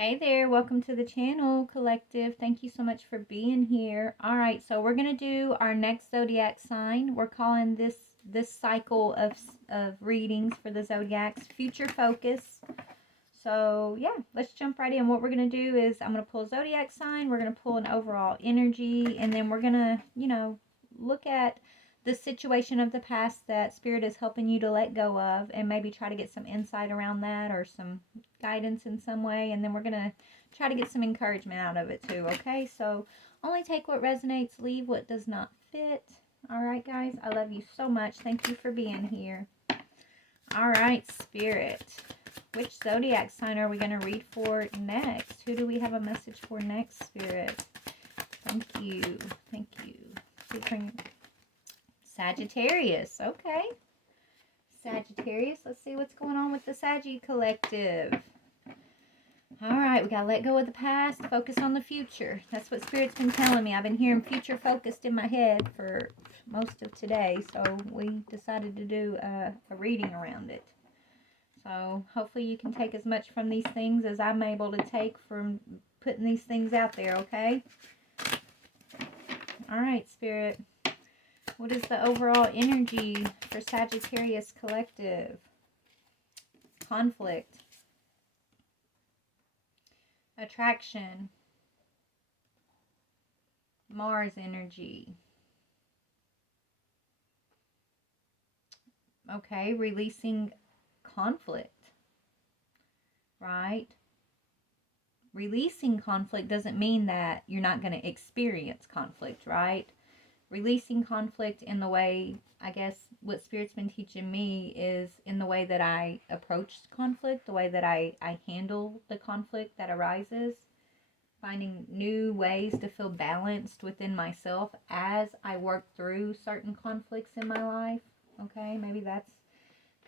Hey there, welcome to the channel, Collective. Thank you so much for being here. All right, so we're going to do our next zodiac sign. We're calling this cycle of readings for the zodiacs future focus. So, yeah, let's jump right in. What we're going to do is I'm going to pull a zodiac sign, we're going to pull an overall energy, and then we're going to, look at the situation of the past that Spirit is helping you to let go of, and maybe try to get some insight around that or some guidance in some way. And then we're going to try to get some encouragement out of it too, okay? So only take what resonates, leave what does not fit. All right, guys, I love you so much. Thank you for being here. All right, Spirit, which zodiac sign are we going to read for next? Who do we have a message for next, Spirit? Thank you. Thank you. Sagittarius. Okay. Sagittarius. Let's see what's going on with the Saggy Collective. All right. We got to let go of the past. Focus on the future. That's what Spirit's been telling me. I've been hearing future focused in my head for most of today. So we decided to do a reading around it. So hopefully you can take as much from these things as I'm able to take from putting these things out there, okay? All right, Spirit. What is the overall energy for Sagittarius Collective? Conflict. Attraction. Mars energy. Okay, releasing conflict. Right? Releasing conflict doesn't mean that you're not going to experience conflict, right? Releasing conflict in the way, I guess, what Spirit's been teaching me is in the way that I approach conflict, the way that I handle the conflict that arises, finding new ways to feel balanced within myself as I work through certain conflicts in my life. Okay, maybe that's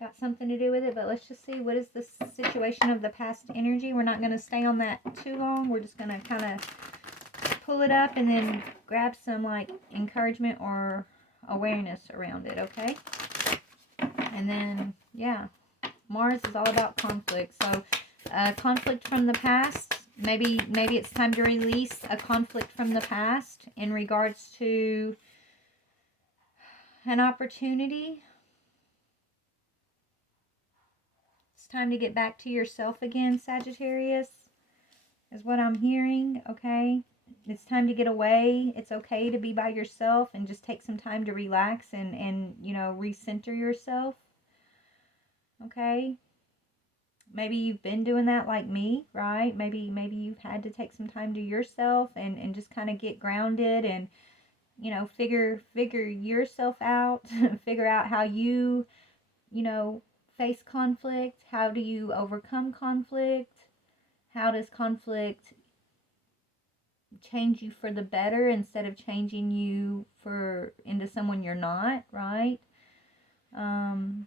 got something to do with it, but let's just see, what is the situation of the past energy? We're not going to stay on that too long. We're just going to kind of pull it up and then grab some like encouragement or awareness around it, okay? And then, yeah, Mars is all about conflict. So conflict from the past, maybe it's time to release a conflict from the past in regards to an opportunity. It's time to get back to yourself again, Sagittarius, is what I'm hearing, okay? It's time to get away. It's okay to be by yourself and just take some time to relax and recenter yourself. Okay? Maybe you've been doing that like me, right? Maybe you've had to take some time to yourself and just kind of get grounded and, figure yourself out, figure out how you, face conflict. How do you overcome conflict? How does conflict change you for the better instead of changing you into someone you're not, right? But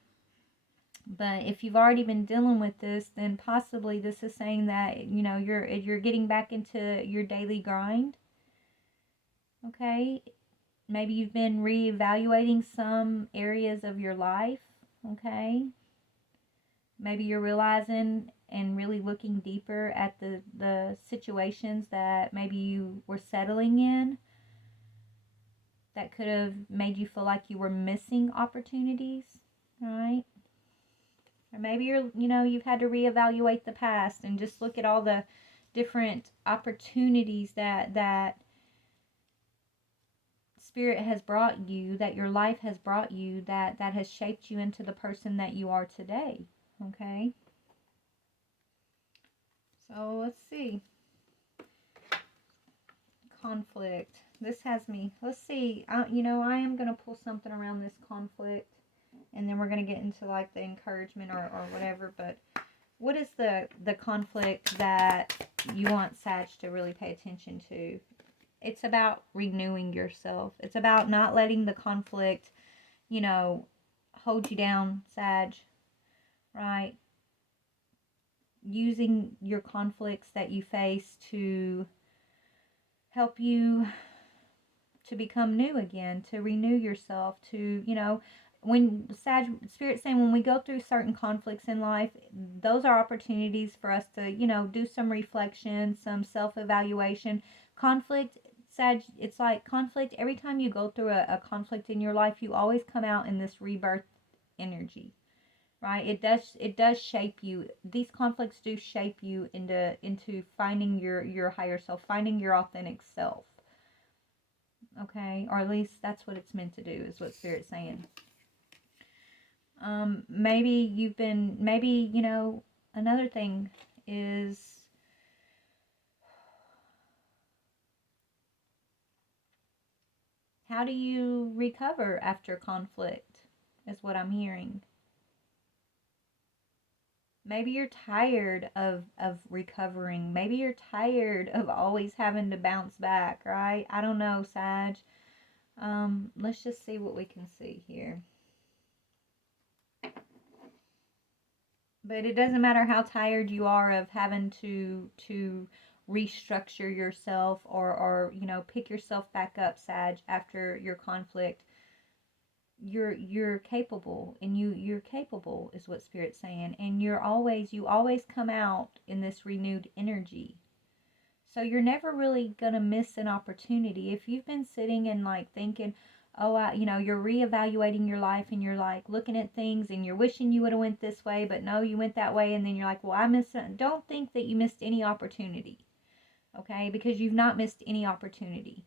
if you've already been dealing with this, then possibly this is saying that you're getting back into your daily grind. Okay, maybe you've been reevaluating some areas of your life. Okay, maybe you're realizing and really looking deeper at the situations that maybe you were settling in that could have made you feel like you were missing opportunities, right? Or maybe you've had to reevaluate the past and just look at all the different opportunities that Spirit has brought you, that your life has brought you, that has shaped you into the person that you are today, okay? So let's see. Conflict. This has me. Let's see. I am going to pull something around this conflict, and then we're going to get into like the encouragement or whatever. But what is the conflict that you want Sag to really pay attention to? It's about renewing yourself. It's about not letting the conflict, hold you down, Sag, right? Using your conflicts that you face to help you to become new again, to renew yourself, to, when Spirit's saying when we go through certain conflicts in life, those are opportunities for us to, do some reflection, some self-evaluation. Conflict, it's like conflict. Every time you go through a conflict in your life, you always come out in this rebirth energy, right? It does shape you. These conflicts do shape you into finding your higher self, finding your authentic self. Okay, or at least that's what it's meant to do, is what Spirit's saying. Maybe another thing is, how do you recover after conflict, is what I'm hearing. Maybe you're tired of recovering. Maybe you're tired of always having to bounce back, right? I don't know, Sag. Let's just see what we can see here. But it doesn't matter how tired you are of having to restructure yourself, or pick yourself back up, Sag, after your conflict. You're capable, and you're capable, is what Spirit's saying. And you always come out in this renewed energy. So you're never really gonna miss an opportunity. If you've been sitting and like thinking, oh, you're reevaluating your life, and you're like looking at things, and you're wishing you would have went this way, but no, you went that way, and then you're like, well, I missed it. Don't think that you missed any opportunity, okay? Because you've not missed any opportunity,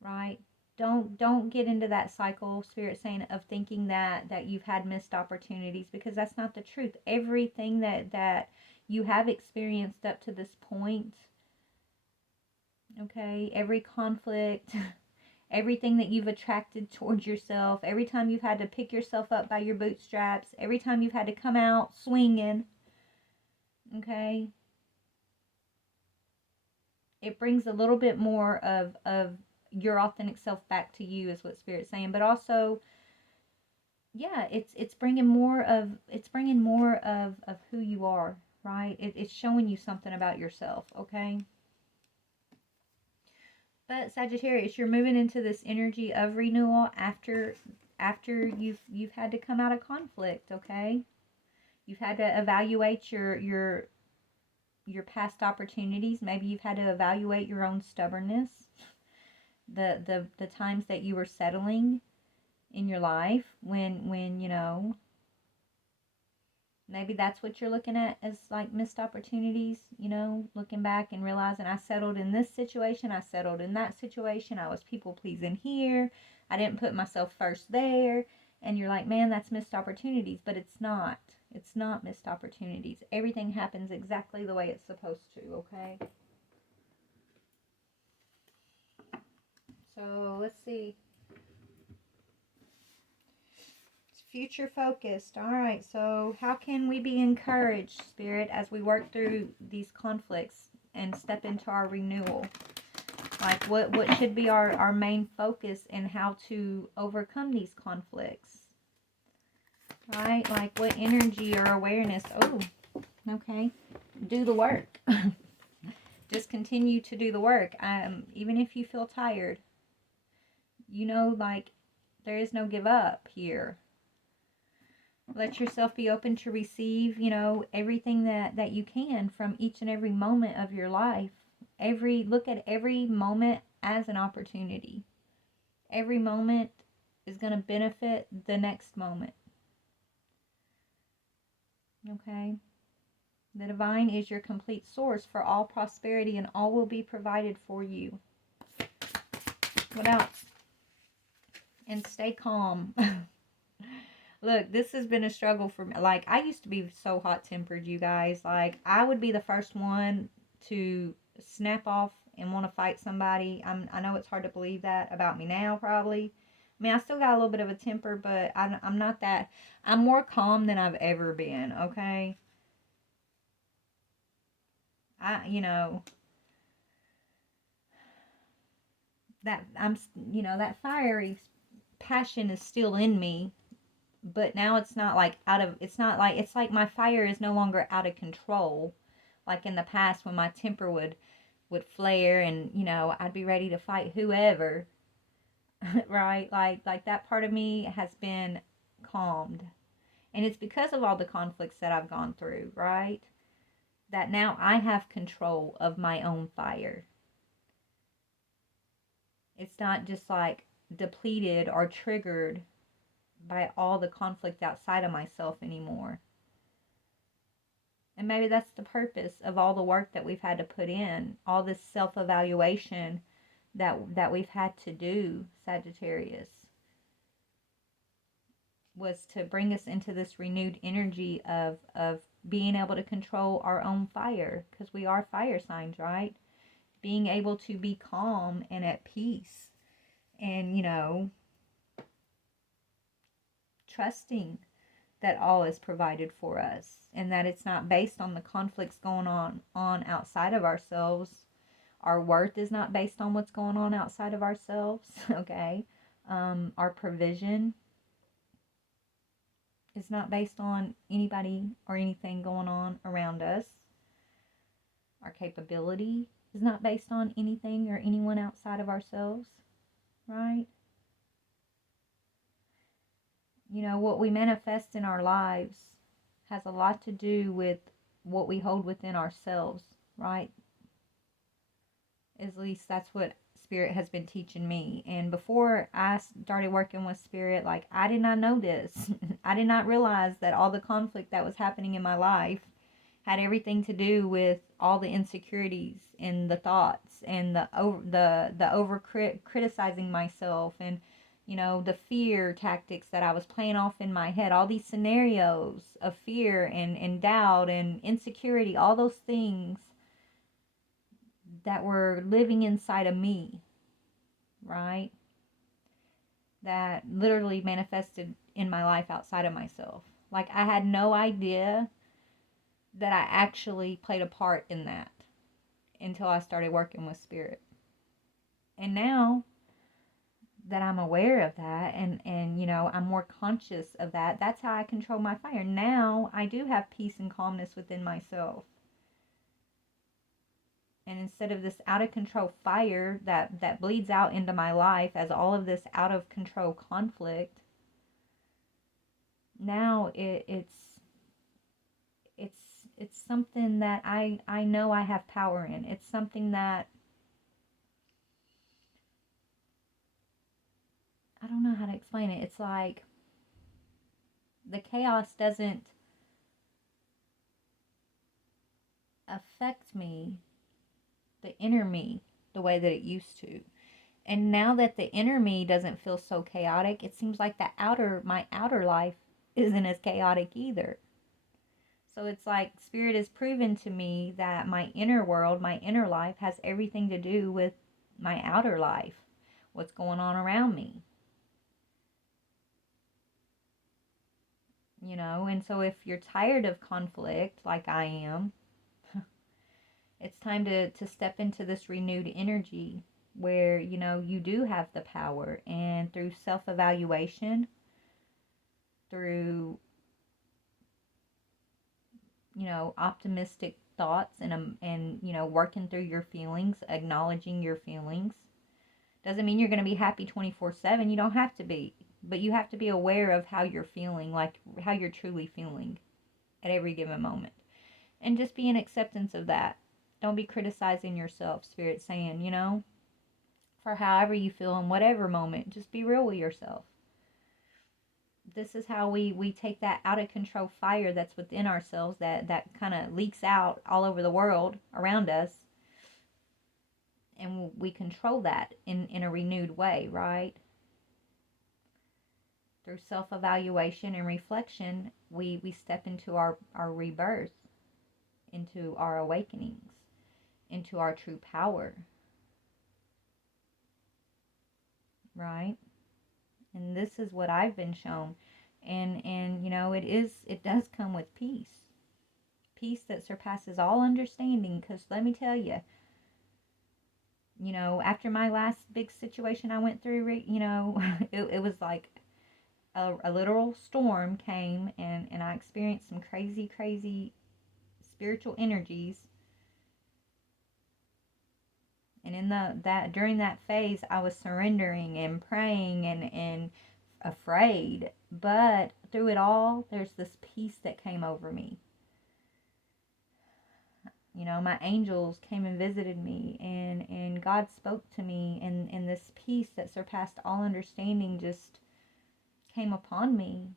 right? Don't get into that cycle, Spirit saying, of thinking that you've had missed opportunities, because that's not the truth. Everything that you have experienced up to this point, okay, every conflict, everything that you've attracted towards yourself, every time you've had to pick yourself up by your bootstraps, every time you've had to come out swinging, okay, it brings a little bit more of your authentic self back to you, is what Spirit's saying. But also, yeah, it's bringing more of who you are, right? It's showing you something about yourself, okay? But Sagittarius, you're moving into this energy of renewal after you've had to come out of conflict, okay? You've had to evaluate your past opportunities. Maybe you've had to evaluate your own stubbornness, the times that you were settling in your life, when maybe that's what you're looking at as like missed opportunities, looking back and realizing, I settled in this situation, I settled in that situation, I was people pleasing here, I didn't put myself first there. And you're like, man, that's missed opportunities. But it's not missed opportunities. Everything happens exactly the way it's supposed to, okay? So let's see. It's future focused. All right. So how can we be encouraged, Spirit, as we work through these conflicts and step into our renewal? Like what should be our main focus in how to overcome these conflicts? Right? Like what energy or awareness? Oh, okay. Do the work. Just continue to do the work. Even if you feel tired, like there is no give up here. Let yourself be open to receive, everything that you can from each and every moment of your life. Look at every moment as an opportunity. Every moment is going to benefit the next moment. Okay? The divine is your complete source for all prosperity, and all will be provided for you. What else? And stay calm. Look, this has been a struggle for me. Like, I used to be so hot-tempered, you guys. Like, I would be the first one to snap off and want to fight somebody. I know it's hard to believe that about me now, probably. I mean, I still got a little bit of a temper, but I'm not that. I'm more calm than I've ever been, okay? That fiery passion is still in me, but now it's not like it's like my fire is no longer out of control, like in the past when my temper would flare, and I'd be ready to fight whoever. right? Like that part of me has been calmed. And it's because of all the conflicts that I've gone through, right? That now I have control of my own fire. It's not just like depleted or triggered by all the conflict outside of myself anymore. And maybe that's the purpose of all the work that we've had to put in, all this self-evaluation that we've had to do, Sagittarius, was to bring us into this renewed energy of being able to control our own fire, because we are fire signs, right? Being able to be calm and at peace, and trusting that all is provided for us, and that it's not based on the conflicts going on outside of ourselves. Our worth is not based on what's going on outside of ourselves. Okay. Our provision is not based on anybody or anything going on around us. Our capability is not based on anything or anyone outside of ourselves, right? What we manifest in our lives has a lot to do with what we hold within ourselves, right? At least that's what Spirit has been teaching me. And before I started working with Spirit, like, I did not know this. I did not realize that all the conflict that was happening in my life had everything to do with all the insecurities and the thoughts and the over criticizing myself, and the fear tactics that I was playing off in my head, all these scenarios of fear and doubt and insecurity, all those things that were living inside of me, right? That literally manifested in my life outside of myself. Like, I had no idea that I actually played a part in that until I started working with Spirit. And now that I'm aware of that, and I'm more conscious of that, that's how I control my fire. Now I do have peace and calmness within myself. And instead of this out of control fire that bleeds out into my life as all of this out of control conflict, now it's something that I know I have power in. It's something that I don't know how to explain it. It's like the chaos doesn't affect me, the inner me, the way that it used to. And now that the inner me doesn't feel so chaotic, it seems like my outer life isn't as chaotic either. So it's like Spirit has proven to me that my inner world, my inner life, has everything to do with my outer life, what's going on around me. And so if you're tired of conflict like I am, it's time to step into this renewed energy where you do have the power, and through self-evaluation, through optimistic thoughts, and working through your feelings, acknowledging your feelings, doesn't mean you're going to be happy 24/7. You don't have to be, but you have to be aware of how you're feeling, like how you're truly feeling at every given moment, and just be in acceptance of that. Don't be criticizing yourself. Spirit saying, for however you feel in whatever moment, just be real with yourself. This is how we take that out of control fire that's within ourselves, that kind of leaks out all over the world around us, and we control that in a renewed way, right? Through self-evaluation and reflection, we step into our rebirth, into our awakenings, into our true power, right? And this is what I've been shown. And it does come with peace that surpasses all understanding. Because let me tell you, after my last big situation I went through, it was like a literal storm came, and I experienced some crazy spiritual energies, And in that during that phase, I was surrendering and praying and afraid. But through it all, there's this peace that came over me. You know, my angels came and visited me, and God spoke to me, and this peace that surpassed all understanding just came upon me.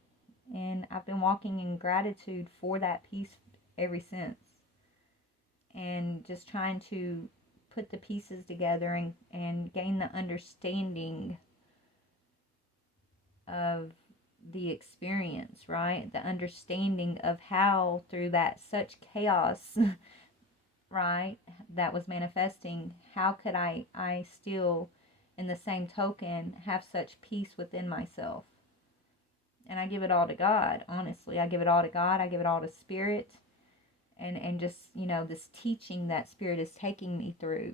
And I've been walking in gratitude for that peace ever since. And just trying to put the pieces together and gain the understanding of the experience, right? The understanding of how through that such chaos, right, that was manifesting, how could I still, in the same token, have such peace within myself? And I give it all to God, honestly. I give it all to God. I give it all to Spirit. And just, you know, this teaching that Spirit is taking me through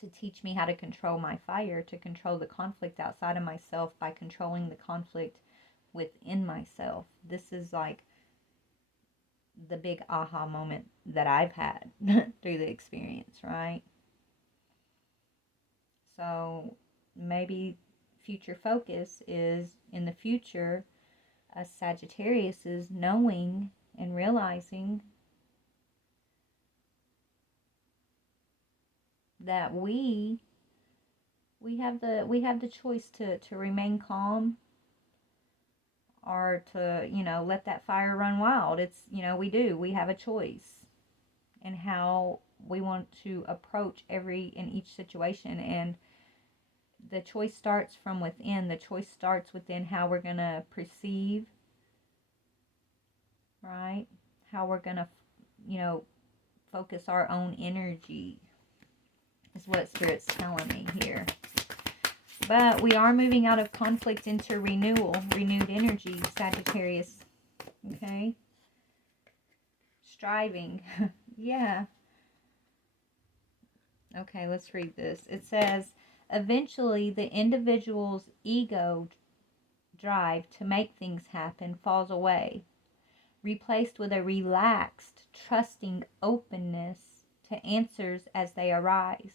to teach me how to control my fire, to control the conflict outside of myself by controlling the conflict within myself. This is like the big aha moment that I've had through the experience, right? So maybe future focus is in the future, as Sagittarius is knowing and realizing that we have the choice to remain calm or to, you know, let that fire run wild. It's, you know, we have a choice in how we want to approach every and each situation. And the choice starts from within. The choice starts within how we're going to perceive, right? How we're going to, you know, focus our own energy is what Spirit's telling me here. But we are moving out of conflict into renewal, renewed energy, Sagittarius. Okay? Striving. Yeah. Okay, let's read this. It says, eventually the individual's ego drive to make things happen falls away, replaced with a relaxed, trusting openness to answers as they arise.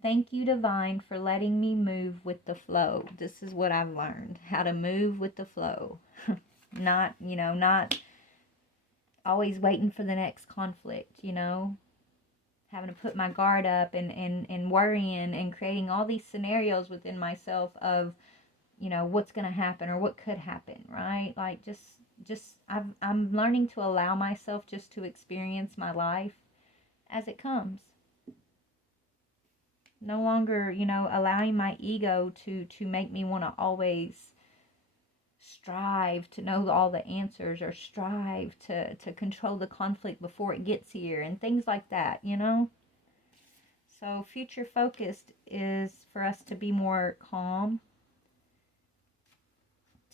Thank you, Divine, for letting me move with the flow. This is what I've learned, how to move with the flow. Not, you know, not always waiting for the next conflict, you know, having to put my guard up and worrying and creating all these scenarios within myself of, you know, what's going to happen or what could happen, right? Like I'm learning to allow myself just to experience my life as it comes. No longer, you know, allowing my ego to make me want to always strive to know all the answers or strive to control the conflict before it gets here and things like that, you know? So future focused is for us to be more calm,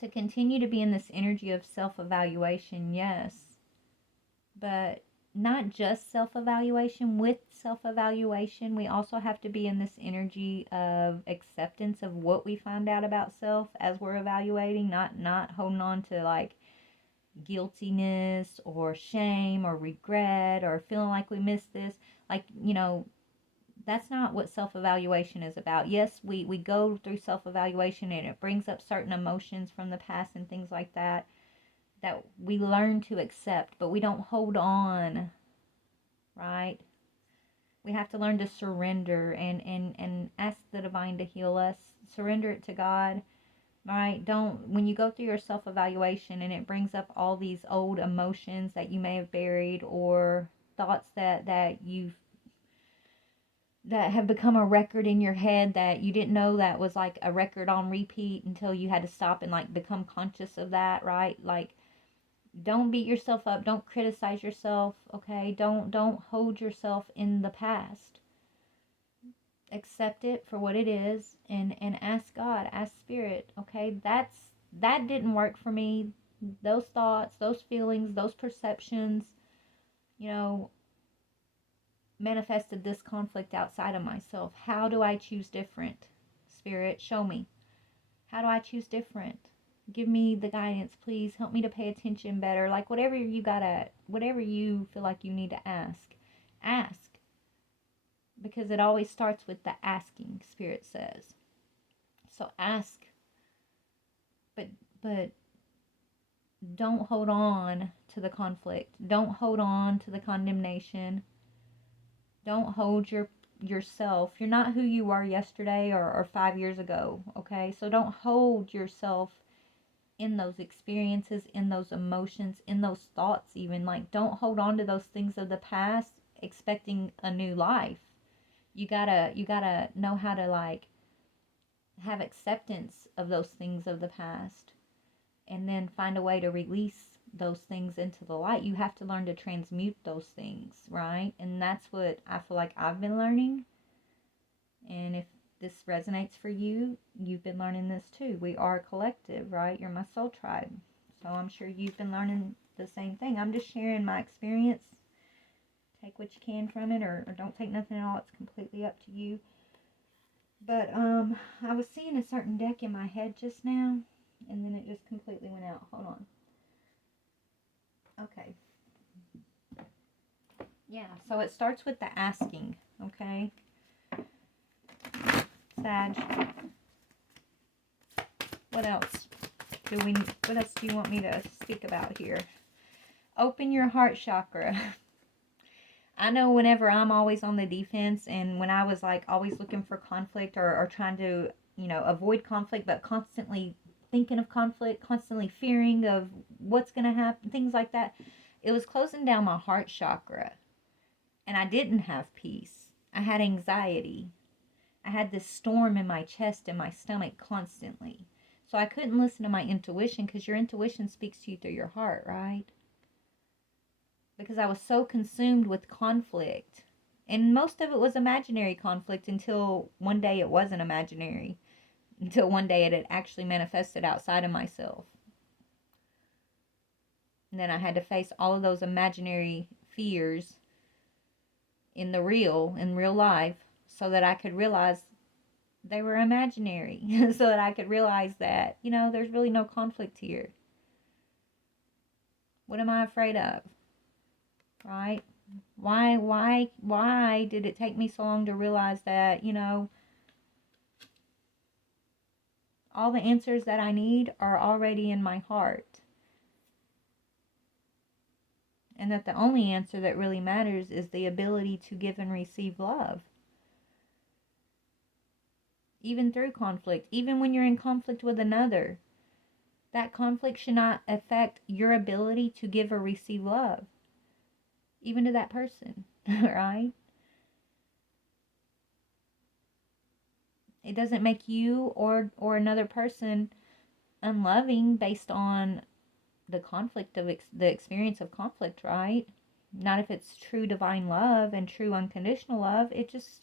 to continue to be in this energy of self-evaluation, yes, but not just self-evaluation. With self-evaluation, we also have to be in this energy of acceptance of what we find out about self as we're evaluating, not holding on to like guiltiness or shame or regret or feeling like we missed this. Like, you know, that's not what self-evaluation is about. Yes, we go through self-evaluation and it brings up certain emotions from the past and things like that we learn to accept, but we don't hold on, right? We have to learn to surrender and ask the Divine to heal us. Surrender it to God, right? Don't, when you go through your self-evaluation and it brings up all these old emotions that you may have buried or thoughts that have become a record in your head that you didn't know that was like a record on repeat until you had to stop and like become conscious of that, right? Like, don't beat yourself up. Don't criticize yourself, okay? Don't hold yourself in the past. Accept it for what it is and ask God, ask Spirit, okay? That didn't work for me. Those thoughts, those feelings, those perceptions, you know, manifested this conflict outside of myself. How do I choose different? Spirit, show me. How do I choose different? Give me the guidance, please. Help me to pay attention better. Like whatever you feel like you need to ask. because it always starts with the asking, Spirit says. So ask, but but don't hold on to the conflict. Don't hold on to the condemnation. Don't hold yourself. You're not who you were yesterday or 5 years ago, okay? So don't hold yourself in those experiences, in those emotions, in those thoughts even. Like, don't hold on to those things of the past expecting a new life. You gotta know how to, like, have acceptance of those things of the past, and then find a way to release those things into the light. You have to learn to transmute those things, right? And that's what I feel like I've been learning. And if this resonates for you, you've been learning this too. We are a collective, right? You're my soul tribe. So I'm sure you've been learning the same thing. I'm just sharing my experience. Take what you can from it, or don't take nothing at all. It's completely up to you. But I was seeing a certain deck in my head just now, and then it just completely went out. Hold on. Okay. Yeah, so it starts with the asking, okay? Sag. What else do you want me to speak about here? Open your heart chakra. I know whenever I'm always on the defense, and when I was like always looking for conflict, or trying to, avoid conflict, but constantly thinking of conflict, constantly fearing of what's going to happen, things like that, it was closing down my heart chakra. And I didn't have peace. I had anxiety. I had this storm in my chest and my stomach constantly. So I couldn't listen to my intuition, because your intuition speaks to you through your heart, right? Because I was so consumed with conflict. And most of it was imaginary conflict, until one day it wasn't imaginary. Until one day it had actually manifested outside of myself. And then I had to face all of those imaginary fears in real life, so that I could realize they were imaginary. So that I could realize that, there's really no conflict here. What am I afraid of? Right? Why did it take me so long to realize that, all the answers that I need are already in my heart? And that the only answer that really matters is the ability to give and receive love. Even through conflict, even when you're in conflict with another, that conflict should not affect your ability to give or receive love, even to that person, right? It doesn't make you or another person unloving based on the conflict of the experience of conflict, right? Not if it's true divine love and true unconditional love. It just,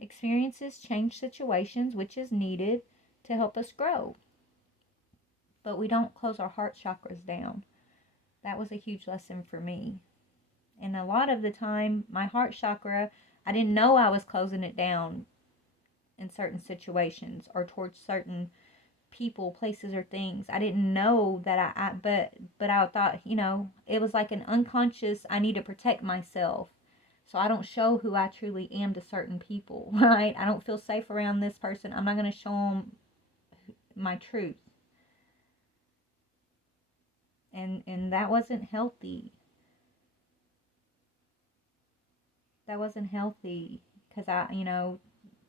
experiences change situations, which is needed to help us grow. But we don't close our heart chakras down. That was a huge lesson for me. And a lot of the time, my heart chakra, I didn't know I was closing it down in certain situations, or towards certain people, places, or things. I didn't know that but I thought, it was like an unconscious, I need to protect myself, so I don't show who I truly am to certain people, right? I don't feel safe around this person. I'm not going to show them my truth. And that wasn't healthy. That wasn't healthy, because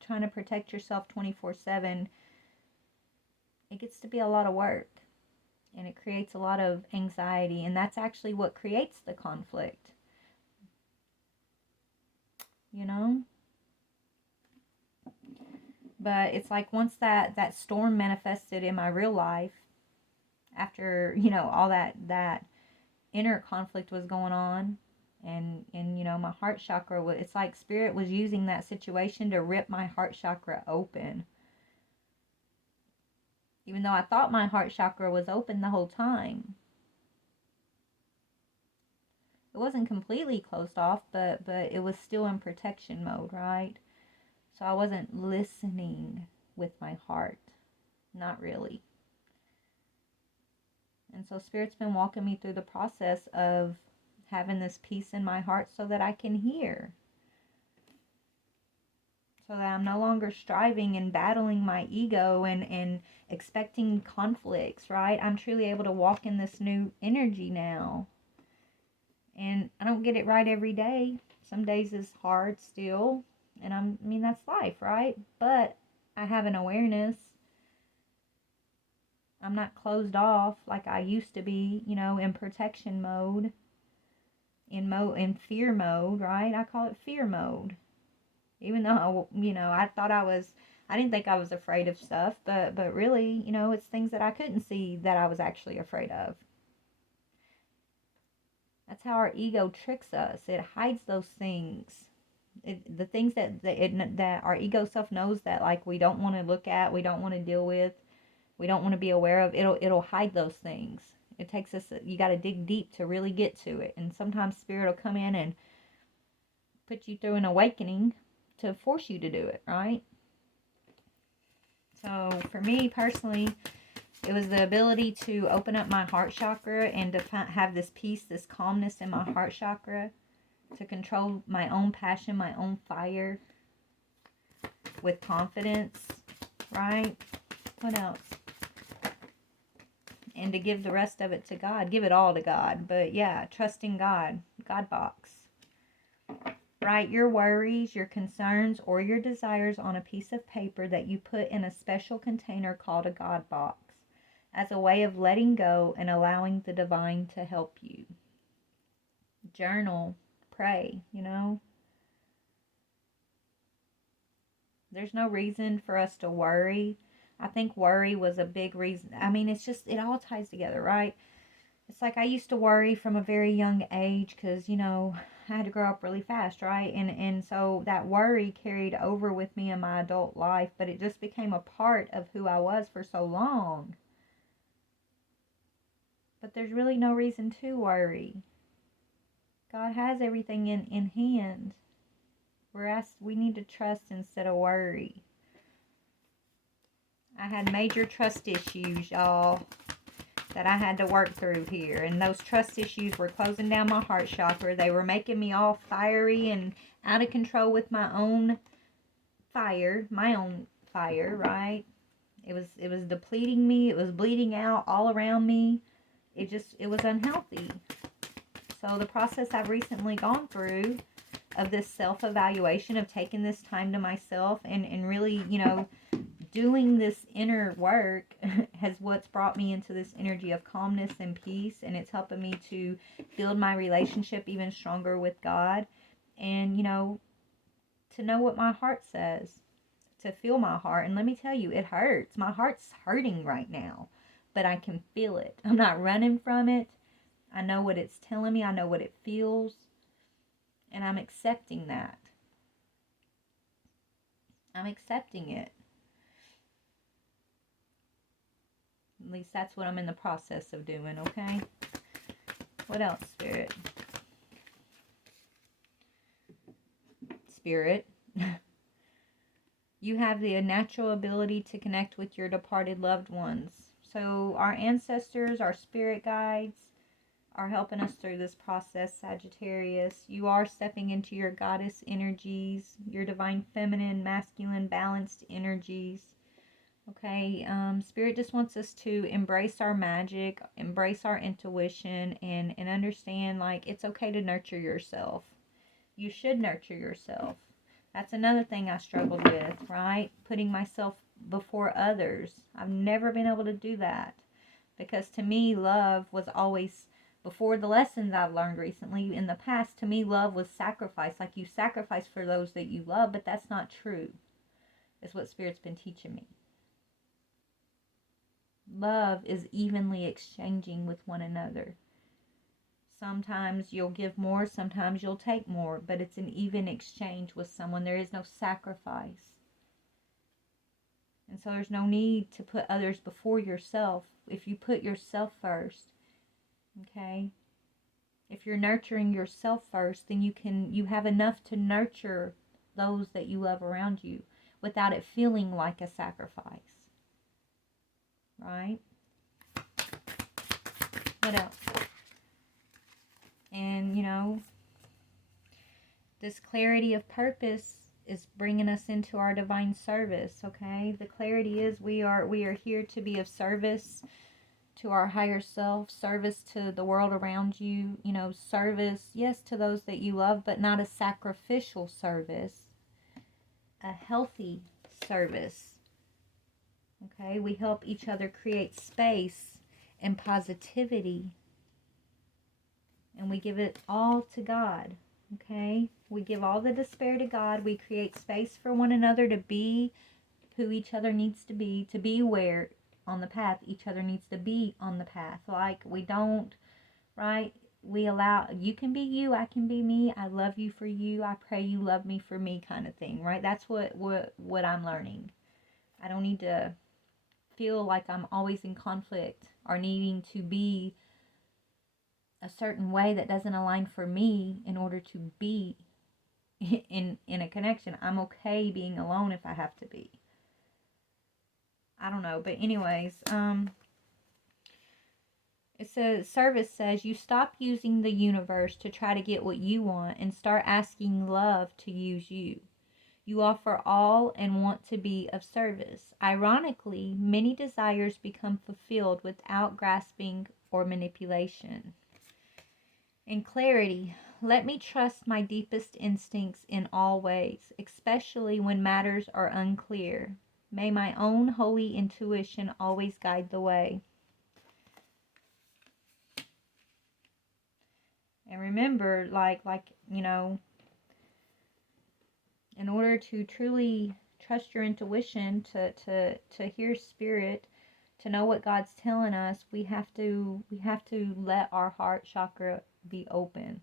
trying to protect yourself 24/7, it gets to be a lot of work, and it creates a lot of anxiety, and that's actually what creates the conflict, But it's like, once that storm manifested in my real life, after, all that inner conflict was going on, and my heart chakra was, it's like Spirit was using that situation to rip my heart chakra open. Even though I thought my heart chakra was open the whole time. It wasn't completely closed off, but it was still in protection mode, right? So I wasn't listening with my heart. Not really. And so Spirit's been walking me through the process of having this peace in my heart, so that I can hear. so that I'm no longer striving and battling my ego and expecting conflicts, right? I'm truly able to walk in this new energy now. And I don't get it right every day. Some days is hard still. And I mean, that's life, right? But I have an awareness. I'm not closed off like I used to be, in protection mode, in fear mode, right? I call it fear mode. Even though, I didn't think I was afraid of stuff, but really, it's things that I couldn't see that I was actually afraid of. That's how our ego tricks us. It hides those things. The things that our ego self knows that like we don't want to look at, we don't want to deal with, we don't want to be aware of. It'll hide those things. It takes us. You got to dig deep to really get to it. And sometimes spirit will come in and put you through an awakening to force you to do it, right? So for me personally, it was the ability to open up my heart chakra and to have this peace, this calmness in my heart chakra, to control my own passion, my own fire with confidence, right? What else? And to give the rest of it to God. Give it all to God. But yeah, trusting God. God box. Write your worries, your concerns, or your desires on a piece of paper that you put in a special container called a God box, as a way of letting go and allowing the divine to help you. Journal, pray, There's no reason for us to worry. I think worry was a big reason. I mean, it's just, it all ties together, right? It's like I used to worry from a very young age because, I had to grow up really fast, right? And so that worry carried over with me in my adult life, but it just became a part of who I was for so long. But there's really no reason to worry. God has everything in hand. We need to trust instead of worry. I had major trust issues, y'all, that I had to work through here. And those trust issues were closing down my heart chakra. They were making me all fiery and out of control with my own fire, right? It was depleting me. It was bleeding out all around me. It was unhealthy. So the process I've recently gone through of this self-evaluation, of taking this time to myself and really, doing this inner work has what's brought me into this energy of calmness and peace, and it's helping me to build my relationship even stronger with God, and to know what my heart says, to feel my heart. And let me tell you, it hurts. My heart's hurting right now, but I can feel it. I'm not running from it. I know what it's telling me. I know what it feels, and I'm accepting that. I'm accepting it. At least that's what I'm in the process of doing, okay? What else, Spirit? Spirit. You have the natural ability to connect with your departed loved ones. So our ancestors, our spirit guides, are helping us through this process, Sagittarius. You are stepping into your goddess energies, your divine feminine, masculine, balanced energies. Okay, Spirit just wants us to embrace our magic, embrace our intuition, and understand, like, it's okay to nurture yourself. You should nurture yourself. That's another thing I struggled with, right? Putting myself before others. I've never been able to do that. Because to me, love was always, before the lessons I've learned recently, in the past, to me, love was sacrifice. Like, you sacrifice for those that you love, but that's not true. It's what Spirit's been teaching me. Love is evenly exchanging with one another. Sometimes you'll give more, sometimes you'll take more, but it's an even exchange with someone. There is no sacrifice. And so there's no need to put others before yourself if you put yourself first. Okay? If you're nurturing yourself first, then you have enough to nurture those that you love around you without it feeling like a sacrifice. Right? What else? And, this clarity of purpose is bringing us into our divine service, okay? The clarity is we are here to be of service to our higher self, service to the world around you, service, yes, to those that you love, but not a sacrificial service, a healthy service. Okay, we help each other create space and positivity, and we give it all to God. Okay, we give all the despair to God. We create space for one another to be who each other needs to be where on the path each other needs to be on the path. Like, we don't, right? We allow, you can be you, I can be me, I love you for you, I pray you love me for me, kind of thing, right? That's what I'm learning. I don't need to feel like I'm always in conflict or needing to be a certain way that doesn't align for me in order to be in a connection. I'm okay being alone if I have to be. I don't know, but anyways, it says, service says, you stop using the universe to try to get what you want and start asking love to use you. You offer all and want to be of service. Ironically, many desires become fulfilled without grasping or manipulation. In clarity, let me trust my deepest instincts in all ways, especially when matters are unclear. May my own holy intuition always guide the way. And remember, in order to truly trust your intuition, to hear spirit, to know what God's telling us, we have to let our heart chakra be open.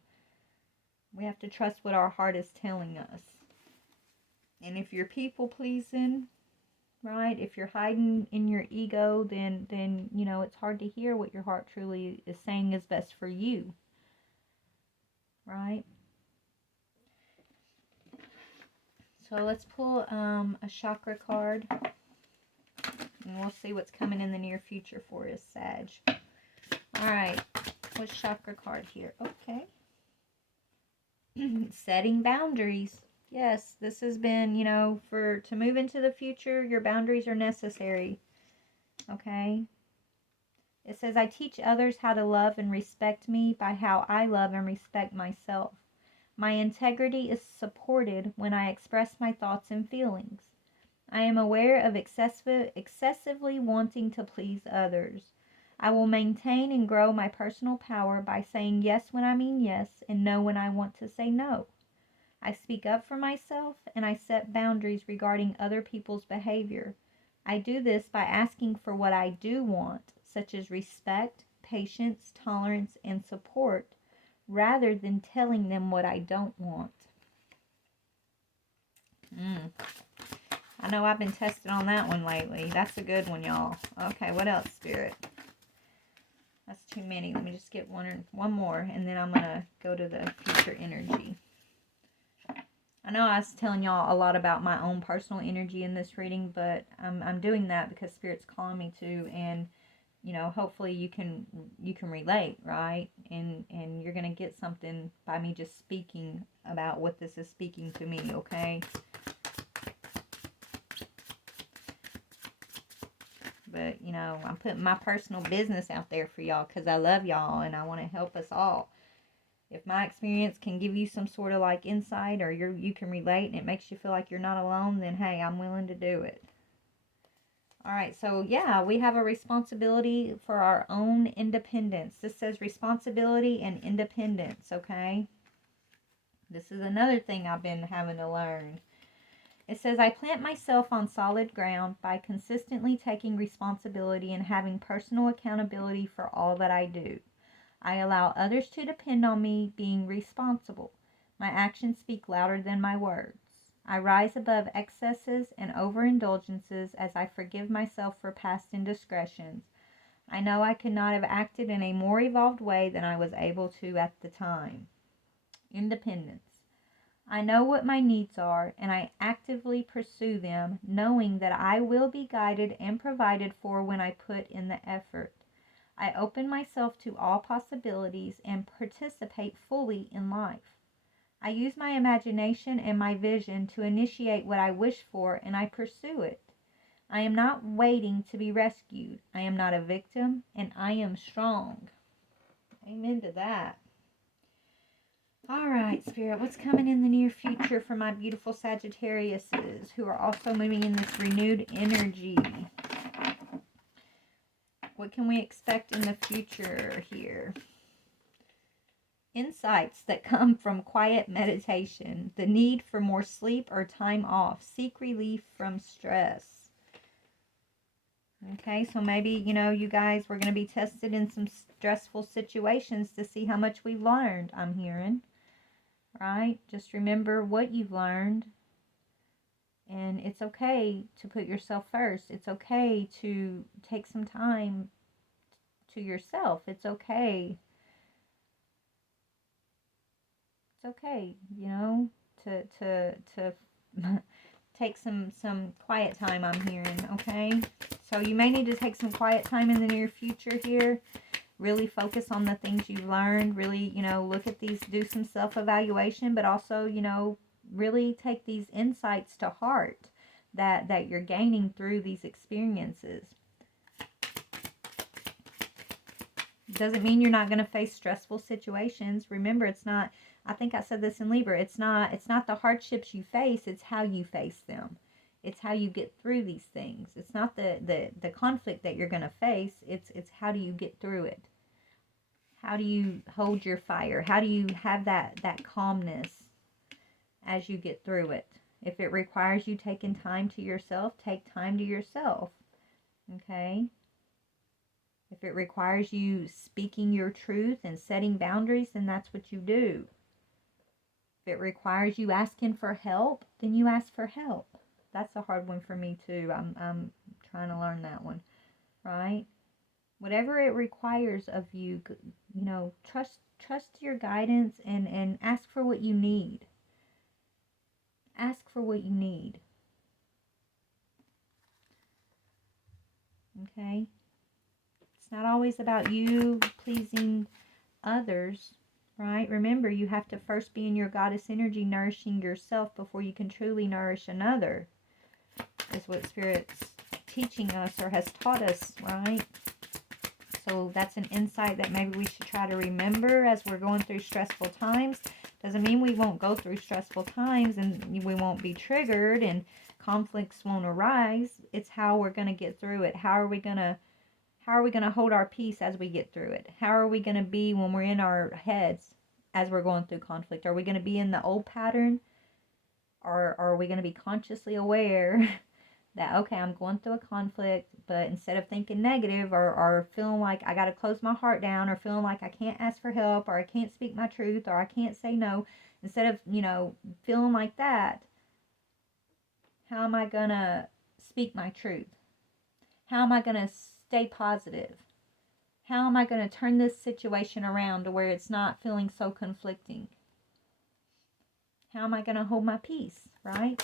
We have to trust what our heart is telling us. And if you're people pleasing, right? If you're hiding in your ego, then it's hard to hear what your heart truly is saying is best for you. Right? So let's pull a chakra card, and we'll see what's coming in the near future for us, Sag. All right, what's chakra card here? Okay. Setting boundaries. Yes, this has been, to move into the future, your boundaries are necessary. Okay? It says, I teach others how to love and respect me by how I love and respect myself. My integrity is supported when I express my thoughts and feelings. I am aware of excessively wanting to please others. I will maintain and grow my personal power by saying yes when I mean yes and no when I want to say no. I speak up for myself and I set boundaries regarding other people's behavior. I do this by asking for what I do want, such as respect, patience, tolerance, and support, rather than telling them what I don't want. I know I've been tested on that one lately. That's a good one, y'all. Okay, what else, Spirit? That's too many. Let me just get one more, and then I'm going to go to the future energy. I know I was telling y'all a lot about my own personal energy in this reading, but I'm doing that because Spirit's calling me to, and hopefully you can relate, right? And you're gonna get something by me just speaking about what this is speaking to me, okay? But I'm putting my personal business out there for y'all because I love y'all and I want to help us all. If my experience can give you some sort of insight, or you can relate and it makes you feel like you're not alone, then hey, I'm willing to do it. All right, so yeah, we have a responsibility for our own independence. This says responsibility and independence, okay? This is another thing I've been having to learn. It says, I plant myself on solid ground by consistently taking responsibility and having personal accountability for all that I do. I allow others to depend on me being responsible. My actions speak louder than my words. I rise above excesses and overindulgences as I forgive myself for past indiscretions. I know I could not have acted in a more evolved way than I was able to at the time. Independence. I know what my needs are, and I actively pursue them, knowing that I will be guided and provided for when I put in the effort. I open myself to all possibilities and participate fully in life. I use my imagination and my vision to initiate what I wish for, and I pursue it. I am not waiting to be rescued. I am not a victim, and I am strong. Amen to that. All right, Spirit, what's coming in the near future for my beautiful Sagittariuses who are also moving in this renewed energy? What can we expect in the future here? Insights that come from quiet meditation, the need for more sleep or time off, seek relief from stress. Okay, so maybe, you guys, we're going to be tested in some stressful situations to see how much we've learned, I'm hearing. Right? Just remember what you've learned. And it's okay to put yourself first. It's okay to take some time to yourself. It's okay. It's okay, to take some quiet time, I'm hearing, okay? So you may need to take some quiet time in the near future here. Really focus on the things you've learned. Really, look at these, do some self-evaluation, but also, really take these insights to heart that you're gaining through these experiences. Doesn't mean you're not going to face stressful situations. Remember, it's not, I think I said this in Libra, it's not the hardships you face, it's how you face them. It's how you get through these things. It's not the conflict that you're going to face. It's how do you get through it? How do you hold your fire? How do you have that calmness as you get through it? If it requires you taking time to yourself, take time to yourself. Okay? If it requires you speaking your truth and setting boundaries, then that's what you do. If it requires you asking for help, then you ask for help. That's a hard one for me too. I'm trying to learn that one, right? Whatever it requires of you, trust your guidance and ask for what you need. Ask for what you need. Okay? It's not always about you pleasing others, right? Remember, you have to first be in your goddess energy, nourishing yourself before you can truly nourish another. Is what Spirit's teaching us or has taught us, right? So that's an insight that maybe we should try to remember as we're going through stressful times. Doesn't mean we won't go through stressful times and we won't be triggered and conflicts won't arise. It's how we're going to get through it. How are we going to hold our peace as we get through it? How are we going to be when we're in our heads as we're going through conflict? Are we going to be in the old pattern? Or are we going to be consciously aware that, okay, I'm going through a conflict, but instead of thinking negative or feeling like I got to close my heart down or feeling like I can't ask for help or I can't speak my truth or I can't say no, instead of, feeling like that, how am I going to speak my truth? How am I going to stay positive? How am I going to turn this situation around to where it's not feeling so conflicting? How am I going to hold my peace, right?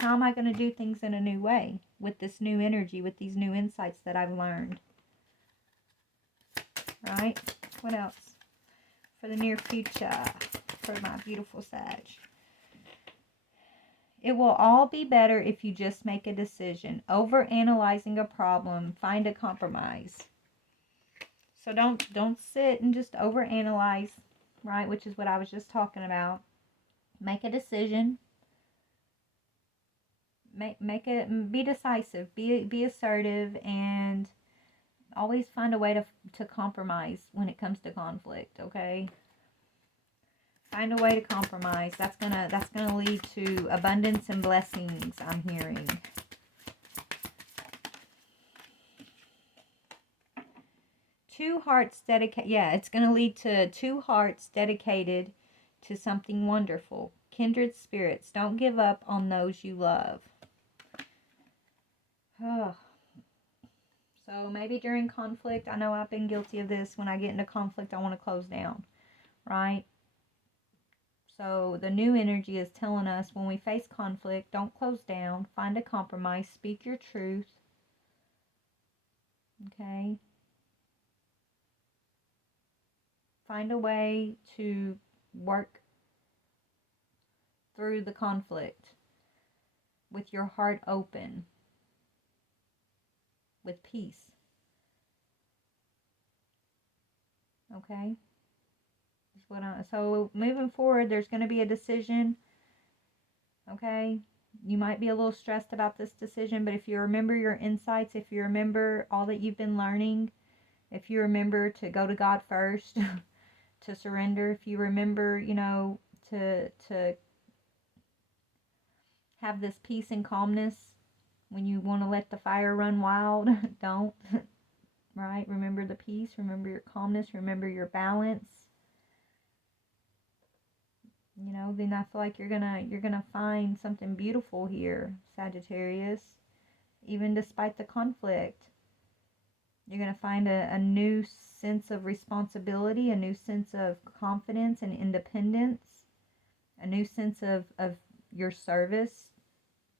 How am I going to do things in a new way with this new energy, with these new insights that I've learned? Right? What else? For the near future, for my beautiful Sag. It will all be better if you just make a decision. Over-analyzing a problem, find a compromise. So don't sit and just overanalyze, right? Which is what I was just talking about. Make a decision. Make it, be decisive, be assertive, and always find a way to compromise when it comes to conflict, okay? Find a way to compromise. That's gonna lead to abundance and blessings, I'm hearing. Two hearts dedicated. Yeah, it's gonna lead to two hearts dedicated to something wonderful. Kindred spirits. Don't give up on those you love. Oh. So maybe during conflict, I know I've been guilty of this. When I get into conflict, I want to close down, right? So the new energy is telling us when we face conflict, don't close down. Find a compromise. Speak your truth. Okay? Find a way to work through the conflict with your heart open, with peace. Okay? So moving forward, there's going to be a decision. Okay? You might be a little stressed about this decision, but if you remember your insights, if you remember all that you've been learning, if you remember to go to God first, to surrender, if you remember, to have this peace and calmness when you want to let the fire run wild, don't. Right? Remember the peace, remember your calmness, remember your balance. Then I feel like you're gonna find something beautiful here, Sagittarius. Even despite the conflict, you're gonna find a new sense of responsibility, a new sense of confidence and independence, a new sense of your service,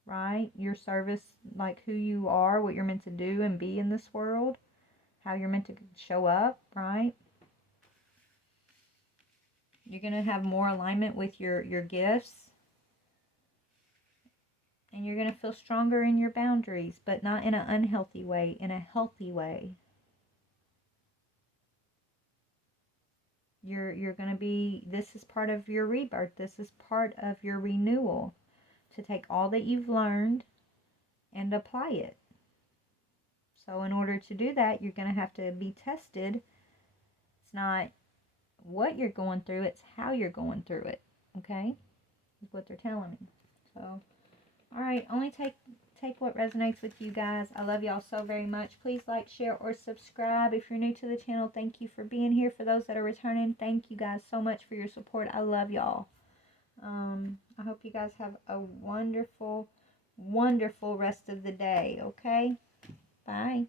right? Your service, like who you are, what you're meant to do and be in this world, how you're meant to show up, right? You're going to have more alignment with your gifts. And you're going to feel stronger in your boundaries, but not in an unhealthy way, in a healthy way. You're going to be, this is part of your rebirth. This is part of your renewal. To take all that you've learned and apply it. So in order to do that, you're going to have to be tested. It's not what you're going through, it's how you're going through it. Okay? Is what they're telling me. So, all right, only take what resonates with you guys. I love y'all so very much. Please like, share, or subscribe. If you're new to the channel, thank you for being here. For those that are returning, thank you guys so much for your support. I love y'all. I hope you guys have a wonderful, wonderful rest of the day, okay? Bye.